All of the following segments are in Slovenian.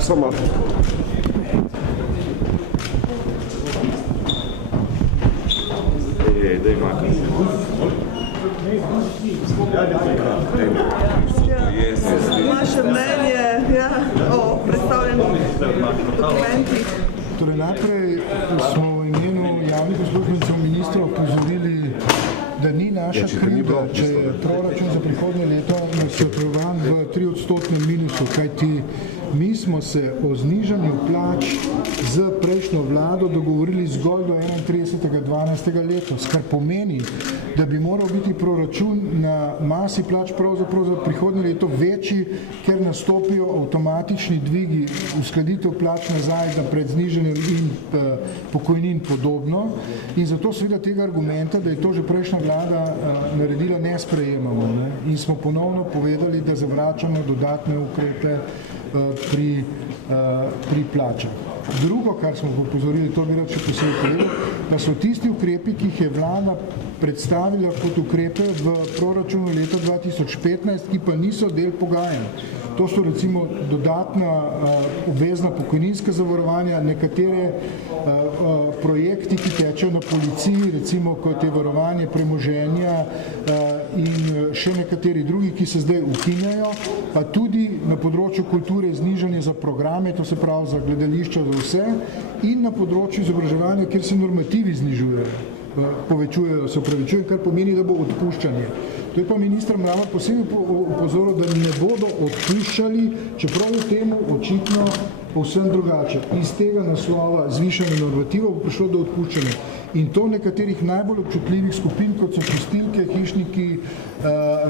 Samo. Naše mnenje o predstavljenih dokumentih. Torej, najprej smo v imenu javnih uslužbencev ministra opozorili, da ni naša krivda, če je proračun za prihodnje leto načrtovan v 3% minusu, kajti mi smo se o znižanju plač z prejšnjo vlado dogovorili zgolj do 31.12. letos, kar pomeni, da bi moral biti proračun na masi plač pravzaprav za prihodnje leto večji, ker nastopijo avtomatični dvigi uskladitev plač nazaj pred znižanjem in pokojnin podobno. In zato seveda tega argumenta, da je to že prejšnja vlada naredila, ne sprejemamo. Ne? In smo ponovno povedali, da zavračamo dodatne ukrepe pri plačah. Drugo, kar smo upozorili, to bi rad še posebej povedal, da so tisti ukrepi, ki jih je vlada predstavila kot ukrepe v proračunu leta 2015, ki pa niso del pogajanj. To so recimo dodatna obvezna pokojninska zavarovanja, nekatere projekti, ki tečejo na policiji, recimo kot je varovanje premoženja in še nekateri drugi, ki se zdaj ukinjajo, pa tudi na področju kulture znižanje za programe, to se pravi za gledališča, za vse, in na področju izobraževanja, kjer se normativi znižujejo, povečujejo, se upravičujejo, kar pomeni, da bo odpuščanje. To je pa minister Mramor posebej upozoril, da ne bodo odpuščali, čeprav v temu očitno povsem drugače. Iz tega naslova zvišanja normativov bo prišlo do odpuščanja. In to nekaterih najbolj občutljivih skupin, kot so čistilke, hišniki,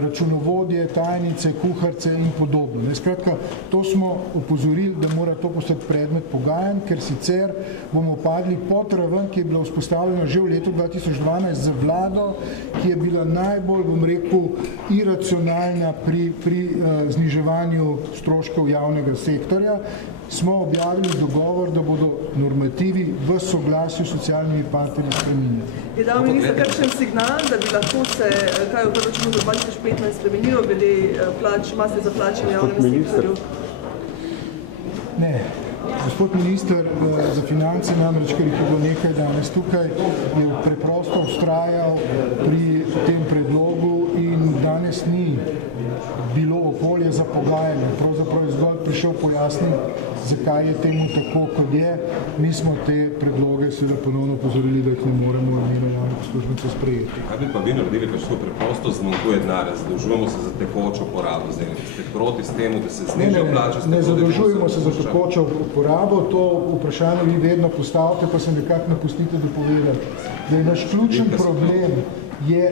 računovodje, tajnice, kuharce in podobno. Skratka, to smo upozorili, da mora to postati predmet pogajanj, ker sicer bomo padli pod raven, ki je bila vzpostavljena že v letu 2012 za vlado, ki je bila najbolj, bom rekel, iracionalna pri zniževanju stroškov javnega sektorja. Smo objavili dogovor, da bodo normativi v soglasju s socialnimi partnerji spremenjeni. Je dal minister kakšen signal, da bi lahko se kaj v proračunu za 2015 spremenilo glede mase za plače v javnem sektorju? Ne. Gospod minister za finance, namreč, ker jih je bilo nekaj danes tukaj, je preprosto vztrajal pri tem predlogu in danes ni bilo okolje za pogajanje. Pravzaprav je zgolj prišel pojasniti, zakaj je temu tako, kot je. Mi smo te predloge seveda ponovno upozorili, da jih ne moremo imeti javnih uslužbencev sprejeti. Kaj bi pa vi naredili, ker so preprosto zmanjkuje denarja, zadolžujemo se za tekočo porabo, zdaj ste proti s temu, da se znižajo plače? Ne zadolžujemo se za tekočo porabo, to vprašanje vi vedno postavite, pa se nekako ne pustite dopovedati. Da je naš ključen problem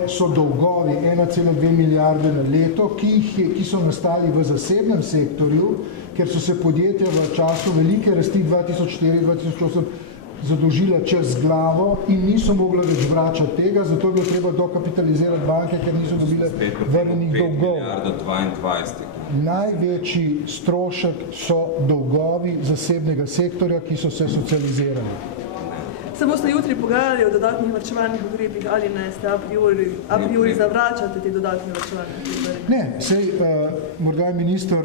so dolgovi 1,2 milijarde na leto, ki so nastali v zasebnem sektorju, ker so se podjetja v času velike rasti 2004-2008 zadolžila čez glavo in niso mogla več vračati tega, zato je bilo treba dokapitalizirati banke, ker niso dobile vrnenih dolgov. 5,22 Največji strošek so dolgovi zasebnega sektorja, ki so se socializirali. Se boste jutri pogajali o dodatnih varčevalnih ukrepih ali ne, ste a priori zavračate te dodatne varčevalne ukrepe? Ne, sej morda minister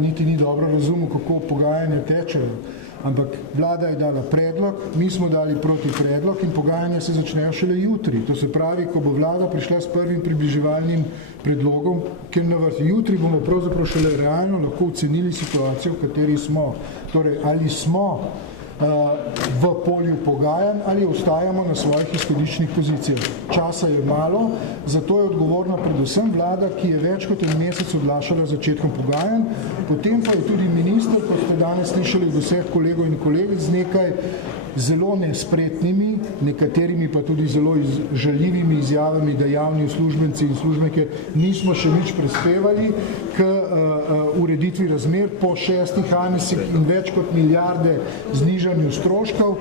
niti ni dobro razumel, kako pogajanja tečejo, ampak vlada je dala predlog, mi smo dali proti predlog in pogajanja se začnejo šele jutri. To se pravi, ko bo vlada prišla s prvim približevalnim predlogom, ker na vrsti jutri bomo pravzaprav šele realno lahko ocenili situacijo, v kateri smo. Torej, ali smo v polju pogajanj ali ostajamo na svojih izhodiščnih pozicijah. Časa je malo, zato je odgovorna predvsem vlada, ki je več kot en mesec odlašala začetkom pogajanj, potem pa je tudi minister, kot ste danes slišali od vseh kolegov in kolegic, z nekaj zelo nespretnimi, nekaterimi pa tudi zelo žaljivimi izjavami, da javni uslužbenci in službenke nismo še nič prispevali k ureditvi razmer po 6 aneksih in več kot milijarde znižanju stroškov,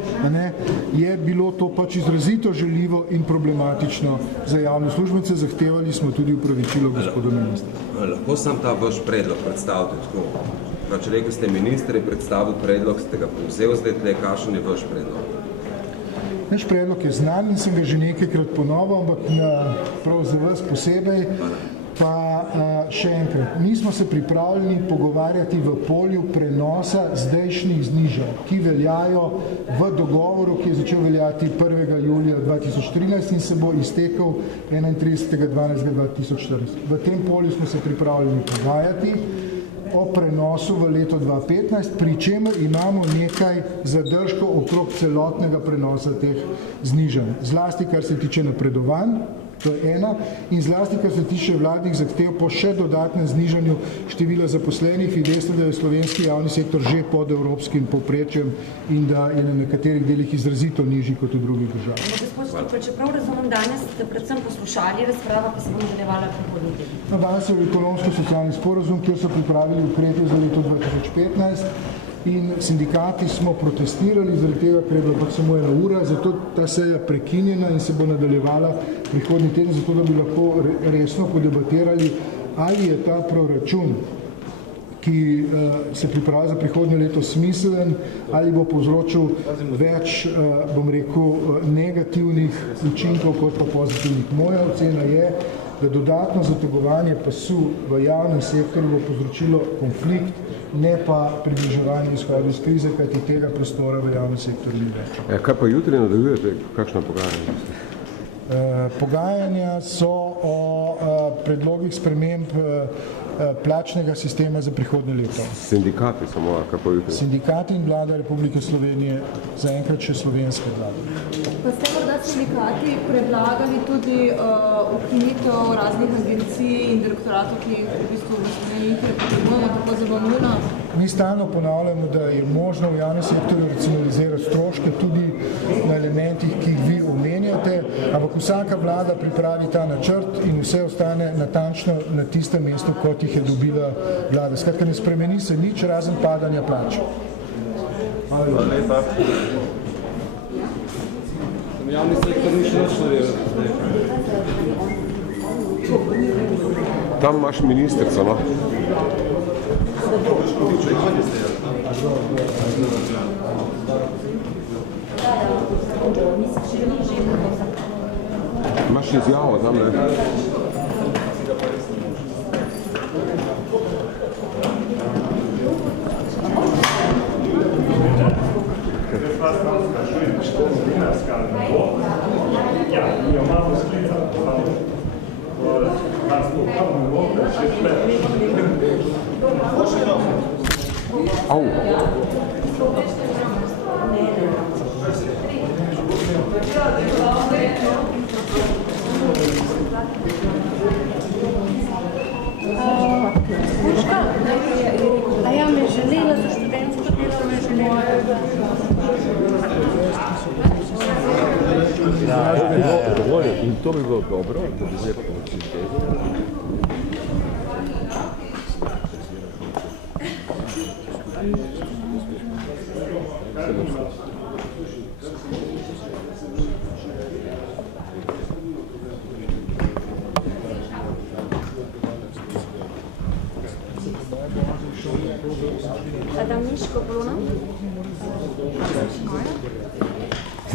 je bilo to pač izrazito žaljivo in problematično za javne uslužbence. Zahtevali smo tudi upravičilo gospodu ministru. Lahko sam ta vaš predlog predstavite tako? Pač rekli ste, minister je predstavil predlog, ste ga povzel zdaj tle, kakšen je vaš predlog? Naš predlog je znan in sem ga že nekajkrat ponovil, ampak prav za vas posebej. Pa še enkrat, mi smo se pripravljeni pogovarjati v polju prenosa zdajšnjih znižanj, ki veljajo v dogovoru, ki je začel veljati 1. julija 2013 in se bo iztekel 31.12.2014. V tem polju smo se pripravljeni pogajati o prenosu v leto 2015, pri čemer imamo nekaj zadržkov okrog celotnega prenosa teh znižanj. Zlasti, kar se tiče napredovanj, to je ena, in zlasti, kar se tiče vladnih zahtev po še dodatnem znižanju števila zaposlenih. Vi veste, da je slovenski javni sektor že pod evropskim povprečjem in da je na nekaterih delih izrazito nižji kot v drugih državah. Gospod Štrukelj, čeprav razumem, danes ste predvsem poslušali razprava, pa se bo nadaljevala prihodnji teden. Danes je ekonomsko-socialni sporazum, kjer so pripravili ukrepe za leto 2015. In sindikati smo protestirali zaradi tega, ker je bila pač samo 1 ura, zato ta seja prekinjena in se bo nadaljevala prihodnji teden, zato da bi lahko resno podebatirali, ali je ta proračun, ki se pripravlja za prihodnje leto, smiselen, ali bo povzročil več, bom rekel, negativnih učinkov kot pa pozitivnih. Moja ocena je, da dodatno zategovanje pasu v javnem sektorju bo povzročilo konflikt, ne pa približevanje izhodu iz krize, kajti tega prostora v javnem sektorju ni več. Kaj pa jutri nadaljujete? Kakšna pogajanja? Pogajanja so o predlogih sprememb plačnega sistema za prihodnje leto. Sindikati samo, kaj pa jutri? Sindikati in vlada Republike Slovenije, zaenkrat še slovenske vlade. Pa ste morda sindikati predlagali tudi ukinitev raznih agencij in direktoratov, ki jih v bistvu v Sloveniji potrebujemo tako zelo nujno? Mi stalno ponavljamo, da je možno v javnem sektorju racionalizirati stroške tudi na elementih, ki jih vi omenjate, ampak vsaka vlada pripravi ta načrt in vse ostane natančno na tistem mestu, kot jih je dobila vlada. Skratka, ne spremeni se nič razen padanja plač. Hvala lepa. Javni sektor ni še Tam imaš ministrico, no? Imaš izjavo tam, ne? Au. A ja me želela za študentsko delo, me želela. In to bi bilo dobro, da bi zdaj pomočili tezo. Adam Miško, Bruno?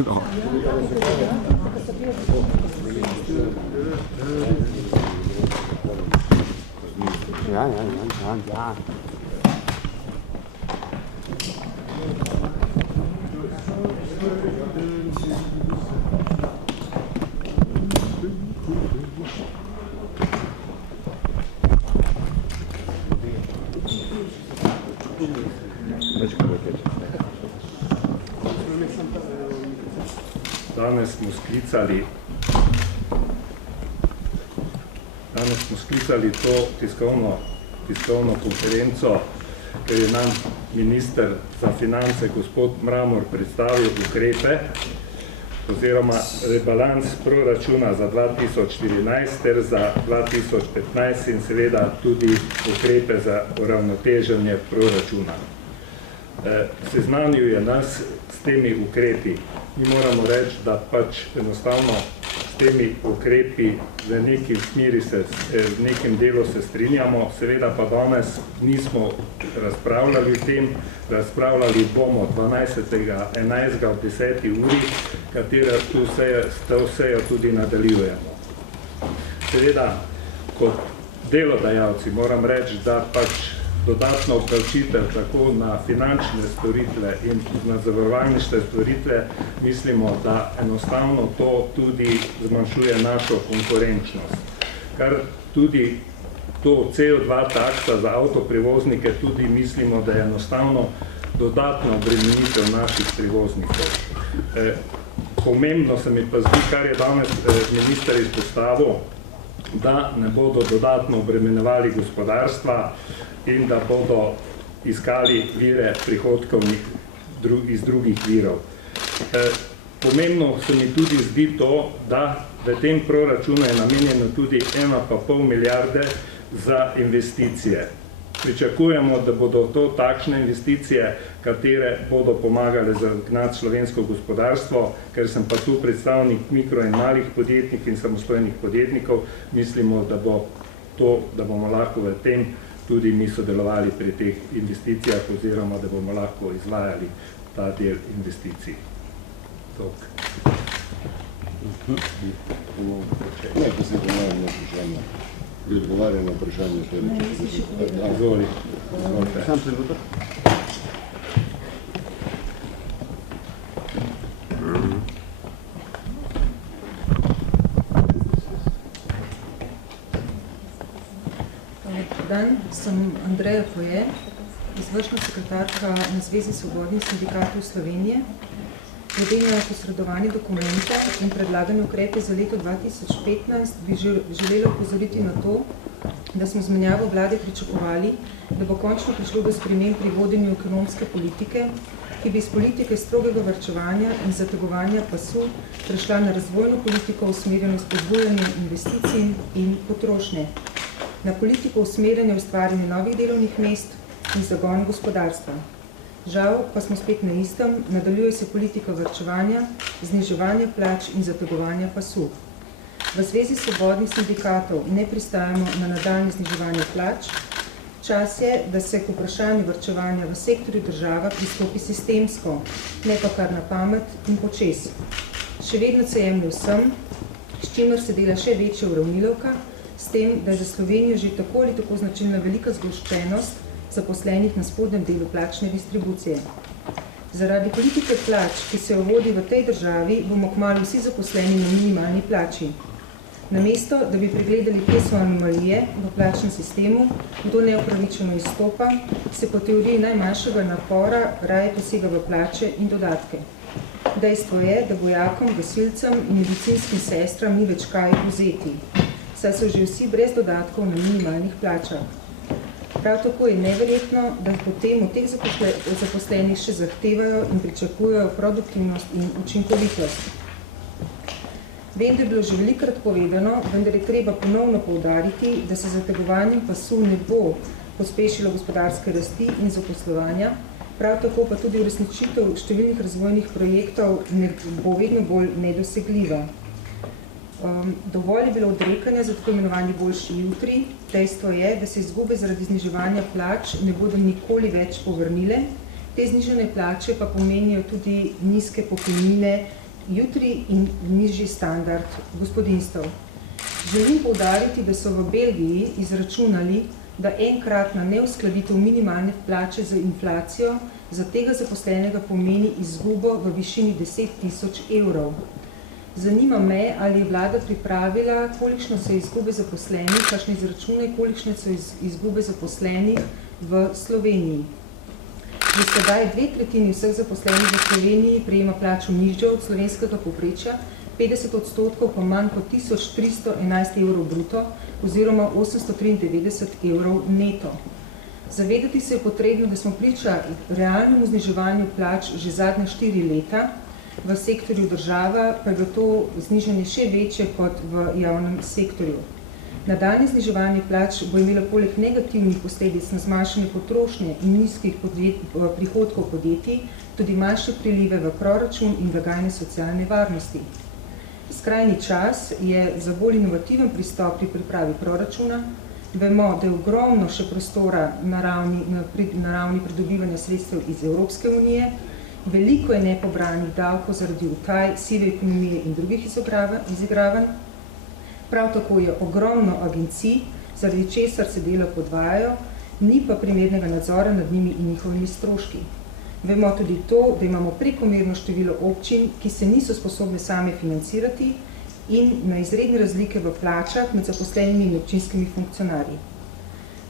No. Ja. Danes smo sklicali to tiskovno konferenco, ker je nam minister za finance, gospod Mramor, predstavil ukrepe oziroma rebalans proračuna za 2014 ter za 2015 in seveda tudi ukrepe za uravnoteženje proračuna. Seznanil je nas s temi ukrepi. Mi moramo reči, da pač enostavno s temi ukrepi v neki smeri v nekem delu se strinjamo, seveda pa danes nismo razpravljali o tem, razpravljali bomo 12.11. ob 10. uri, katera to sejo tudi nadaljujemo. Seveda, kot delodajalci moram reči, da pač dodatno obdavčitev tako na finančne storitve in na zavarovalniške storitve, mislimo, da enostavno to tudi zmanjšuje našo konkurenčnost. Kar tudi to CO2 taksa za avtoprevoznike tudi mislimo, da je enostavno dodatno obremenitev naših prevoznikov. Pomembno se mi pa zdi, kar je danes minister izpostavil, da ne bodo dodatno obremenjevali gospodarstva in da bodo iskali vire prihodkov iz drugih virov. Pomembno se mi tudi zdi to, da v tem proračunu je namenjeno tudi 1,5 milijarde za investicije. Pričakujemo, da bodo to takšne investicije, katere bodo pomagale zagnati slovensko gospodarstvo, ker sem pa tu predstavnik mikro in malih podjetnikov in samostojnih podjetnikov, mislimo, da bo to, da bomo lahko v tem tudi mi sodelovali pri teh investicijah oziroma da bomo lahko izvajali ta del investicij. Ne, pa se ponovim na vprašanje. Bi odgovarjal na vprašanje. Izvoli. Sam trenutek. Dan, sem Andreja Foje, izvršna sekretarka na Zvezi svobodnih sindikatov Slovenije. Glede na posredovanje dokumenta in predlagane ukrepe za leto 2015 bi želela upozoriti na to, da smo z menjavo vlade pričakovali, da bo končno prišlo do sprememb pri vodenju ekonomske politike, ki bi iz politike strogega varčevanja in zategovanja pasu prešla na razvojno politiko usmerjeno spodbujanje investicij in potrošnje, na politiko usmerjanja ustvarjanja novih delovnih mest in zagon gospodarstva. Žal pa smo spet na istem, nadaljuje se politika varčevanja, zniževanja plač in zategovanja pasu. V Zvezi svobodnih sindikatov ne pristajamo na nadaljnje zniževanje plač. Čas je, da se k vprašanju varčevanja v sektorju država pristopi sistemsko, ne pa kar na pamet in počez. Še vedno se jemlje vsem, s čimer se dela še večja uravnilovka, s tem, da je za Slovenijo že tako ali tako značilna velika zgoščenost zaposlenih na spodnjem delu plačne distribucije. Zaradi politike plač, ki se vodi v tej državi, bomo kmalu vsi zaposleni na minimalni plači. Namesto, da bi pregledali, kje so anomalije v plačnem sistemu, kdo neupravičeno izstopa, se po teoriji najmanjšega napora raje posega v plače in dodatke. Dejstvo je, da vojakom, gasilcem in medicinskim sestram ni več kaj vzeti, saj so že vsi brez dodatkov na minimalnih plačah. Prav tako je neverjetno, da potem od teh zaposlenih še zahtevajo in pričakujejo produktivnost in učinkovitost. Vem, da je bilo že velikokrat povedano, vendar je treba ponovno poudariti, da se zategovanjem pasu ne bo pospešilo gospodarske rasti in zaposlovanja, prav tako pa tudi uresničitev številnih razvojnih projektov bo vedno bolj nedosegljiva. Dovolj je bilo odrekanja za tako imenovani boljši jutri. Dejstvo je, da se izgube zaradi zniževanja plač ne bodo nikoli več povrnile. Te znižene plače pa pomenijo tudi nizke pokojnine jutri in nižji standard gospodinjstev. Želim poudariti, da so v Belgiji izračunali, da enkratna neuskladitev minimalne plače za inflacijo za tega zaposlenega pomeni izgubo v višini 10.000 evrov. Zanima me, ali je vlada pripravila, kolikšno so izgube zaposlenih, kakšne izračune, kolikšne so izgube zaposlenih v Sloveniji. V sedaj 2/3 vseh zaposlenih v Sloveniji prejema plačo nižjo od slovenskega povprečja, 50% pa manj kot 1311 evrov bruto oziroma 893 evrov neto. Zavedati se je potrebno, da smo priča realnemu zniževanju plač že zadnje 4 leta, v sektorju država pa je bilo to znižanje še večje kot v javnem sektorju. Nadaljnje zniževanje plač bo imelo poleg negativnih posledic na zmanjšanje potrošnje in nizkih prihodkov podjetij tudi manjše prilive v proračun in blagajne socialne varnosti. Skrajni čas je za bolj inovativen pristop pri pripravi proračuna. Vemo, da je ogromno še prostora na ravni pridobivanja sredstev iz Evropske unije, veliko je nepobranih davkov zaradi utaj, sive ekonomije in drugih izigravanj. Prav tako je ogromno agencij, zaradi česar se dela podvajajo, ni pa primernega nadzora nad njimi in njihovimi stroški. Vemo tudi to, da imamo prekomerno število občin, ki se niso sposobne same financirati in na izredne razlike v plačah med zaposlenimi in občinskimi funkcionarji.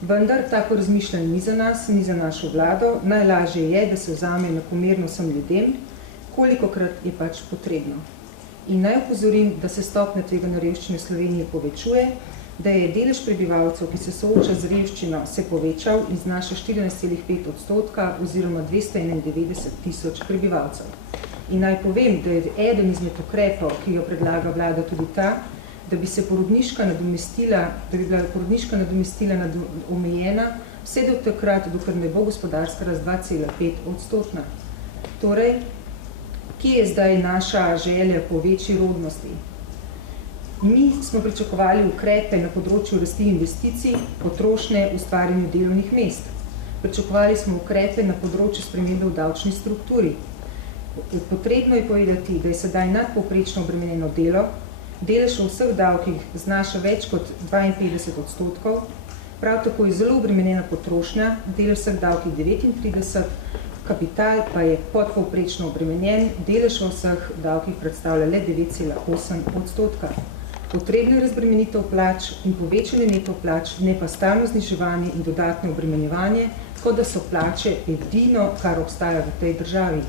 Vendar tako razmišljanje ni za nas, ni za našo vlado. Najlažje je, da se vzame enakomerno vsem ljudem, kolikokrat je pač potrebno. In naj opozorim, da se stopnja tveganja revščine v Sloveniji povečuje, da je delež prebivalcev, ki se sooča z revščino, se povečal in znaša 14,5% oziroma 291.000 prebivalcev. In naj povem, da je eden izmed ukrepov, ki jo predlaga vlada, tudi ta, da bi se porodniška nadomestila, omejena vse do takrat, dokler ne bo gospodarska rast 2,5%. Torej, kje je zdaj naša želja po večji rodnosti? Mi smo pričakovali ukrepe na področju rasti investicij, potrošnje, ustvarjanju delovnih mest. Pričakovali smo ukrepe na področju spremembe v davčni strukturi. Potrebno je povedati, da je sedaj nadpovprečno obremenjeno delo, delež v vseh davkih znaša več kot 52%, prav tako je zelo obremenjena potrošnja, delež vseh davkih 39%, kapital pa je podpovprečno obremenjen, delež v vseh davkih predstavlja le 9,8%. Potrebno je razbremenitev plač in povečanje neto plač, ne pa stalno zniževanje in dodatno obremenjevanje, kot da so plače edino, kar obstaja v tej državi.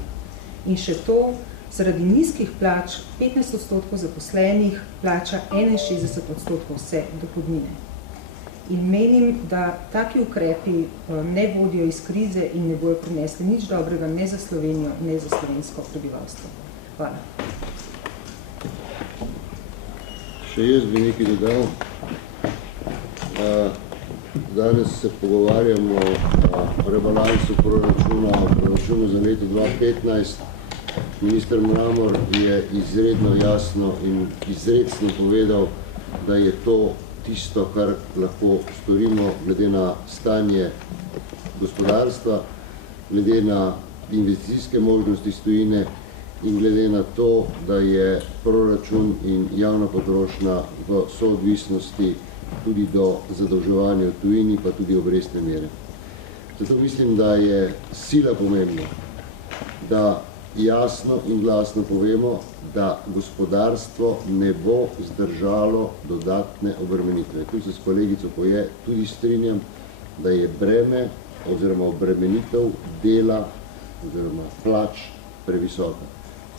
In še to, zaradi nizkih plač 15% zaposlenih plača 61% vse dohodnine. In menim, da taki ukrepi ne vodijo iz krize in ne bojo prinesli nič dobrega ne za Slovenijo, ne za slovensko prebivalstvo. Hvala. Še jaz bi nekaj dodal. Danes se pogovarjamo o rebalansu proračunu za leto 2015. Minister Mramor je izredno jasno in izrecno povedal, da je to tisto, kar lahko storimo glede na stanje gospodarstva, glede na investicijske možnosti iz tujine in glede na to, da je proračun in javna potrošnja v soodvisnosti tudi do zadolževanja v tujini, pa tudi obrestne mere. Zato mislim, da je sila pomembna, da jasno in glasno povemo, da gospodarstvo ne bo zdržalo dodatne obremenitve. Tu se s kolegico Poje tudi strinjam, da je breme oziroma obremenitev dela oziroma plač previsoka.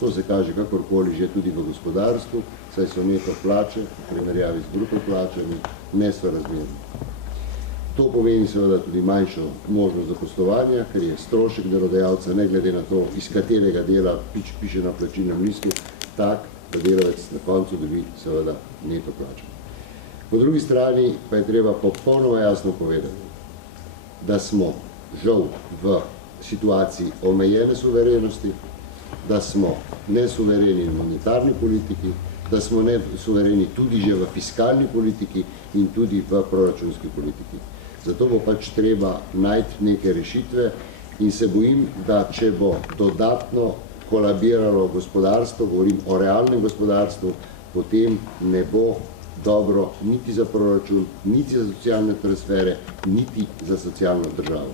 To se kaže kakorkoli že tudi v gospodarstvu, saj so neto plače v primerjavi z bruto plačami nesorazmerne. To pomeni seveda tudi manjšo možnost zaposlovanja, ker je strošek delodajalca, ne glede na to, iz katerega dela piše na plačilnem listu, tak, da delavec na koncu dobi seveda neto plačo. Po drugi strani pa je treba popolnoma jasno povedati, da smo žal v situaciji omejene suverenosti, da smo nesuvereni v monetarni politiki, da smo nesuvereni tudi že v fiskalni politiki in tudi v proračunski politiki. Zato bo pač treba najti neke rešitve in se bojim, da če bo dodatno kolabiralo gospodarstvo, govorim o realnem gospodarstvu, potem ne bo dobro niti za proračun, niti za socialne transfere, niti za socialno državo.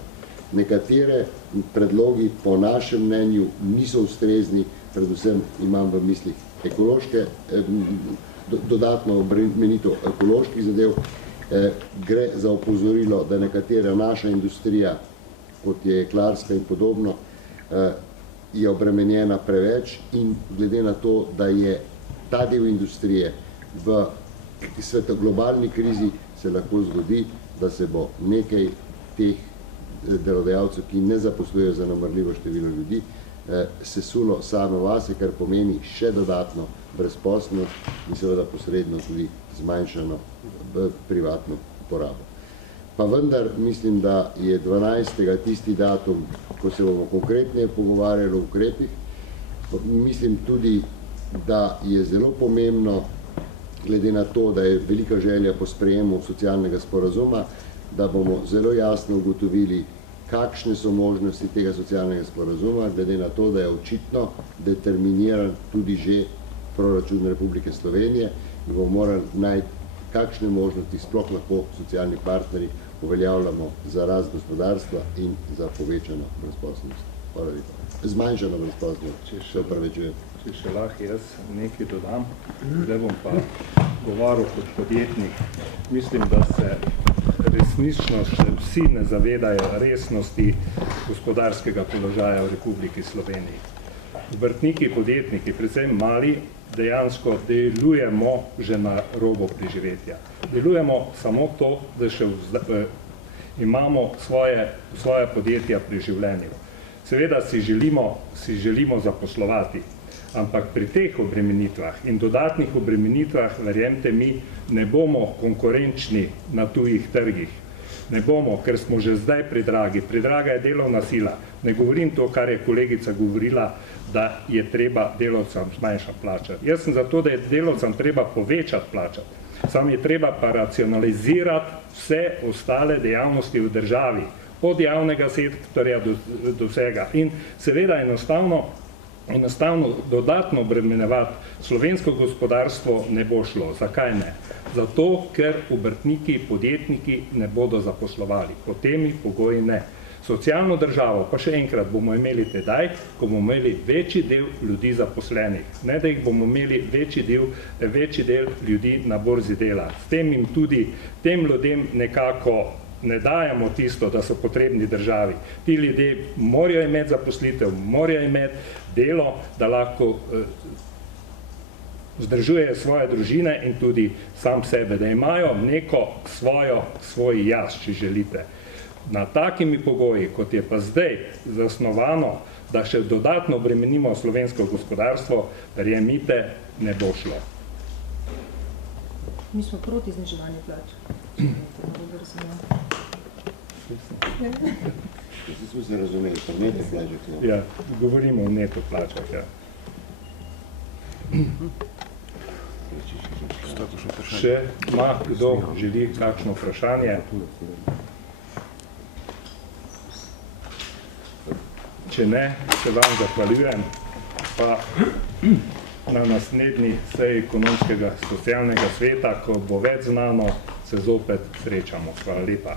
Nekatere predlogi po našem mnenju niso ustrezni, predvsem imam v mislih ekološke, dodatno obremenitev ekoloških zadev. Gre za opozorilo, da nekatera naša industrija, kot je jeklarska in podobno, je obremenjena preveč in glede na to, da je ta del industrije v globalni krizi, se lahko zgodi, da se bo nekaj teh delodajalcev, ki ne zaposlujejo zanemarljivo število ljudi, sesulo same vase, kar pomeni še dodatno brezposelnost in seveda posredno tudi zmanjšano privatno porabo. Pa vendar mislim, da je 12. tisti datum, ko se bomo konkretneje pogovarjali o ukrepih. Mislim tudi, da je zelo pomembno, glede na to, da je velika želja po sprejemu socialnega sporazuma, da bomo zelo jasno ugotovili, kakšne so možnosti tega socialnega sporazuma, glede na to, da je očitno determiniran tudi že proračun Republike Slovenije in bomo morali najti, kakšne možnosti sploh lahko socialni partneri uveljavljamo za rast gospodarstva in za povečano brezposelnost. Hvala lepa. Zmanjšano brezposelnost, se upravičujem. Če še lahko jaz nekaj dodam, zdaj bom pa govoril kot podjetnik. Mislim, da se resnično še vsi ne zavedajo resnosti gospodarskega položaja v Republiki Sloveniji. Obrtniki, podjetniki, predvsem mali, dejansko delujemo že na robu preživetja. Delujemo samo to, da še imamo svoje podjetja pri življenju. Seveda si želimo zaposlovati, ampak pri teh obremenitvah in dodatnih obremenitvah, verjemte mi, ne bomo konkurenčni na tujih trgih. Ne bomo, ker smo že zdaj predragi. Predraga je delovna sila. Ne govorim to, kar je kolegica govorila, da je treba delavcem zmanjšati plačati. Jaz sem za to, da je delavcem treba povečati plačati. Sam je treba pa racionalizirati vse ostale dejavnosti v državi, od javnega sektorja do vsega. In seveda enostavno dodatno obremenjevati slovensko gospodarstvo ne bo šlo. Zakaj ne? Zato, ker obrtniki, podjetniki ne bodo zaposlovali. Po temi pogoji ne. Socialno državo, pa še enkrat, bomo imeli tedaj, ko bomo imeli večji del ljudi zaposlenih. Ne, da jih bomo imeli večji del ljudi na borzi dela. S tem jim tudi tem ljudem nekako ne dajemo tisto, da so potrebni državi. Ti ljudje morajo imeti zaposlitev, morajo imeti delo, da lahko vzdržujejo svoje družine in tudi sam sebe, da imajo neko svoj jaz, če želite. Na takimi pogoji, kot je pa zdaj zasnovano, da še dodatno obremenimo slovensko gospodarstvo, verjemite, ne bo šlo. Mi smo proti zniževanju plač. Smo se razumeli, pa neto plačah. Ja, govorimo o neto plačah, ja. Še ima kdo želi kakšno vprašanje? Če ne, se vam zahvaljujem, pa na naslednji seji ekonomskega socialnega sveta, ko bo več znano, se zopet srečamo. Hvala lepa.